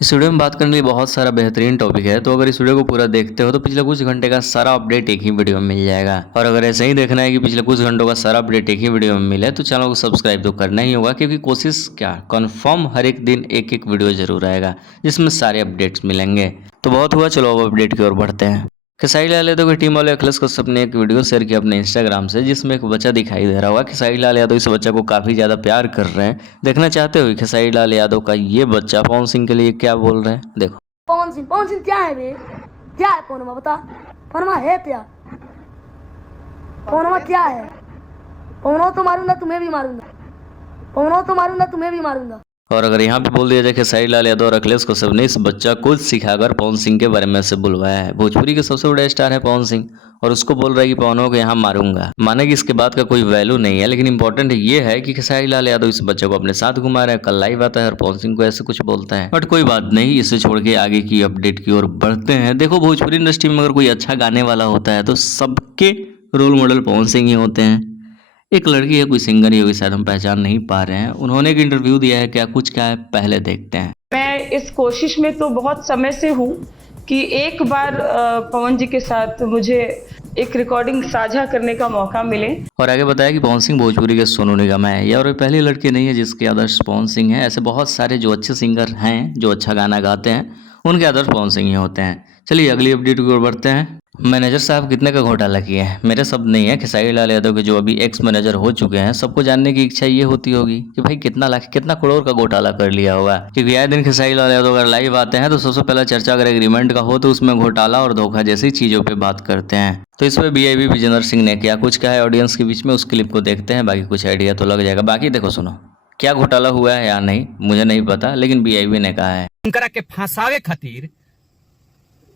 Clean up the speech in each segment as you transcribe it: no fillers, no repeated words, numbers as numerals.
इस वीडियो में बात करने के लिए बहुत सारा बेहतरीन टॉपिक है, तो अगर इस वीडियो को पूरा देखते हो तो पिछले कुछ घंटे का सारा अपडेट एक ही वीडियो में मिल जाएगा। और अगर ऐसे ही देखना है कि पिछले कुछ घंटों का सारा अपडेट एक ही वीडियो में मिले तो चैनल को सब्सक्राइब तो करना ही होगा, क्योंकि कोशिश क्या कंफर्म हर एक दिन एक एक वीडियो जरूर आएगा जिसमें सारे अपडेट्स मिलेंगे। तो बहुत हुआ, चलो अब अपडेट की ओर बढ़ते हैं। खेसारी लाल यादव की टीम वाले अखिलेश कश्यप ने एक वीडियो शेयर किया अपने इंस्टाग्राम से, जिसमें एक बच्चा दिखाई दे रहा होगा। खेसारी लाल यादव इस बच्चे को काफी ज्यादा प्यार कर रहे हैं। देखना चाहते हो खेसारी लाल यादव का ये बच्चा पवन सिंह के लिए क्या बोल रहे हैं, देखो। पवन सिंह क्या है बे? क्या है पवनमा? बता। पवनमा है क्या? पवनमा क्या है? पवनों तो मारूंगा, तुम्हें भी मारूंगा। पवनों तो मारूंगा, तुम्हें भी मारूंगा। और अगर यहाँ पे बोल दिया जाए खेसारी लाल यादव और अखिलेश कश्यप ने इस बच्चा को सिखाकर पवन सिंह के बारे में से बुलवाया है। भोजपुरी के सबसे बड़े स्टार है पवन सिंह, और उसको बोल रहा है कि पवनों को यहाँ मारूंगा। माने कि इसके बाद का कोई वैल्यू नहीं है, लेकिन इंपॉर्टेंट ये है कि खेसारी लाल यादव इस बच्चे को अपने साथ घुमा रहा है। कल लाइव आता है और पवन सिंह को ऐसे कुछ बोलता है। बट कोई बात नहीं, इसे छोड़ के आगे की अपडेट की ओर बढ़ते हैं। देखो, भोजपुरी इंडस्ट्री में अगर कोई अच्छा गाने वाला होता है तो सबके रोल मॉडल पवन सिंह ही होते हैं। एक लड़की है, कोई सिंगर ही होगी, शायद हम पहचान नहीं पा रहे हैं। उन्होंने एक इंटरव्यू दिया है, क्या कुछ क्या है पहले देखते हैं। मैं इस कोशिश में तो बहुत समय से हूँ कि एक बार पवन जी के साथ मुझे एक रिकॉर्डिंग साझा करने का मौका मिले। और आगे बताया कि पवन सिंह भोजपुरी के सोनू निगम है, या और पहली लड़की नहीं है जिसके आदर्श पवन सिंह है। ऐसे बहुत सारे जो अच्छे सिंगर हैं, जो अच्छा गाना गाते हैं, उनके आदर्श पवन सिंह ही होते हैं। चलिए अगली अपडेट की ओर बढ़ते हैं। मैनेजर साहब कितने का घोटाला किए हैं, मेरे शब्द नहीं है, खेसारी लाल यादव के जो अभी एक्स मैनेजर हो चुके हैं। सबको जानने की इच्छा ये होती होगी कि भाई कितना लाख कितना करोड़ का घोटाला कर लिया होगा, क्योंकि आए दिन खेसारी लाल यादव अगर लाइव आते हैं तो सबसे पहला चर्चा अगर एग्रीमेंट का हो तो उसमें घोटाला और धोखा जैसी चीजों पे बात करते हैं। तो इस पर BIB विजेंद्र सिंह ने क्या कुछ कहा है ऑडियंस के बीच में, उस क्लिप को देखते हैं, बाकी कुछ आइडिया तो लग जाएगा। बाकी देखो, सुनो क्या घोटाला हुआ है या नहीं मुझे नहीं पता, लेकिन BIB ने कहा है उनकरा के फंसावे खातिर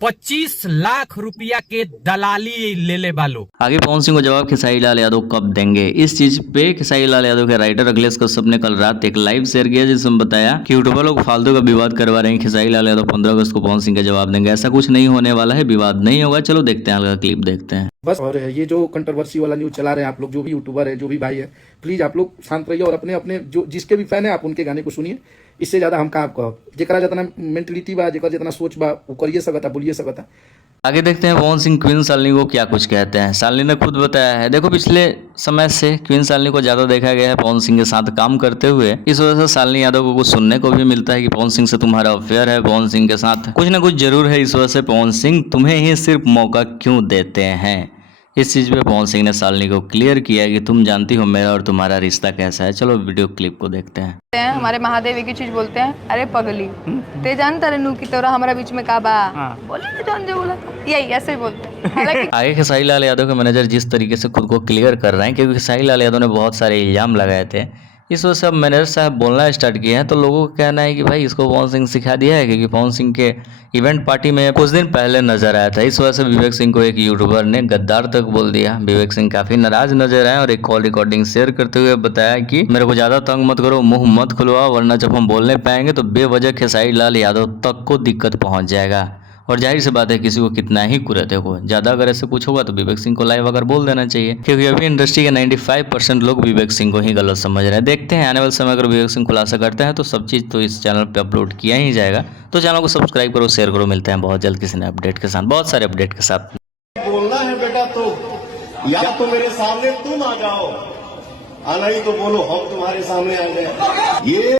25 लाख रुपया के दलाली ले ले बालो। आगे पवन सिंह को जवाब खेसारी लाल यादव कब देंगे, इस चीज पे खेसारी लाल यादव के राइटर अखिलेश कश्यप ने कल रात एक लाइव शेयर किया, जिसमें बताया कि यूट्यूबर लोग फालतू का विवाद करवा रहे हैं। खेसारी लाल यादव 15 अगस्त को पवन सिंह का जवाब देंगे। ऐसा कुछ नहीं होने वाला है, विवाद नहीं होगा। चलो देखते हैं, अगला क्लिप देखते हैं बस। और ये जो कंट्रोवर्सी वाला न्यूज चला रहे हैं आप लोग, जो भी यूट्यूबर है, जो भी भाई है, प्लीज आप लोग शांत रहिए और अपने अपने जो जिसके भी फैन है आप उनके गाने को सुनिए। इससे ज्यादा हम का आपको जेकरा जितना मेंटलिटी बा, जेकर जितना सोच बा, वो करिए सकता, बोलिए सकता। आगे देखते हैं पवन सिंह क्वीन शालिनी को क्या कुछ कहते हैं। शालिनी ने खुद बताया है, देखो पिछले समय से क्वीन शालिनी को ज्यादा देखा गया है पवन सिंह के साथ काम करते हुए। इस वजह से शालिनी यादव को कुछ सुनने को भी मिलता है कि पवन सिंह से तुम्हारा अफेयर है, पवन सिंह के साथ कुछ ना कुछ जरूर है। इस वजह से पवन सिंह तुम्हें ही सिर्फ मौका क्यों देते हैं। इस चीज पे पवन सिंह ने शालिनी को क्लियर किया कि तुम जानती हो मेरा और तुम्हारा रिश्ता कैसा है। चलो वीडियो क्लिप को देखते हैं। हमारे महादेव एक ही चीज बोलते हैं, अरे पगली ते जानता रहनू कि तोरा हमारा बीच में का बा। बोले ना जौन जो बोला था, यही ऐसे ही बोलते हैं। हालांकि आगे खेसारी लाल यादव के मैनेजर जिस तरीके से खुद को क्लियर कर रहे हैं, क्योंकि खेसारी लाल यादव ने बहुत सारे इल्जाम लगाए थे, इस वजह से अब मैनेजर साहब बोलना स्टार्ट किए हैं। तो लोगों का कहना है कि भाई इसको पवन सिंह सिखा दिया है, क्योंकि पवन सिंह के इवेंट पार्टी में कुछ दिन पहले नजर आया था। इस वजह से विवेक सिंह को एक यूट्यूबर ने गद्दार तक बोल दिया। विवेक सिंह काफी नाराज नजर आए और एक कॉल रिकॉर्डिंग शेयर करते हुए बताया कि मेरे को ज्यादा तंग मत करो, मुंह मत खुलवाओ, वरना जब हम बोलने पाएंगे तो बेवजह खेसारी लाल यादव तक को दिक्कत पहुंच जाएगा। और जाहिर सी बात है, किसी को कितना ही कुरते हो, ज्यादा अगर ऐसे कुछ होगा तो विवेक सिंह को लाइव अगर बोल देना चाहिए, क्योंकि अभी इंडस्ट्री के 95% लोग विवेक सिंह को ही गलत समझ रहे हैं। देखते हैं आने वाले समय अगर विवेक सिंह खुलासा करते हैं तो सब चीज तो इस चैनल पे अपलोड किया ही जाएगा। तो चैनल को सब्सक्राइब करो, शेयर करो। मिलते हैं बहुत जल्द किसी नए अपडेट के साथ, बहुत सारे अपडेट के साथ। बोलना है बेटा तो या तो मेरे सामने तुम आ जाओ, आना ही तो बोलो हम तुम्हारे सामने आ गए। ये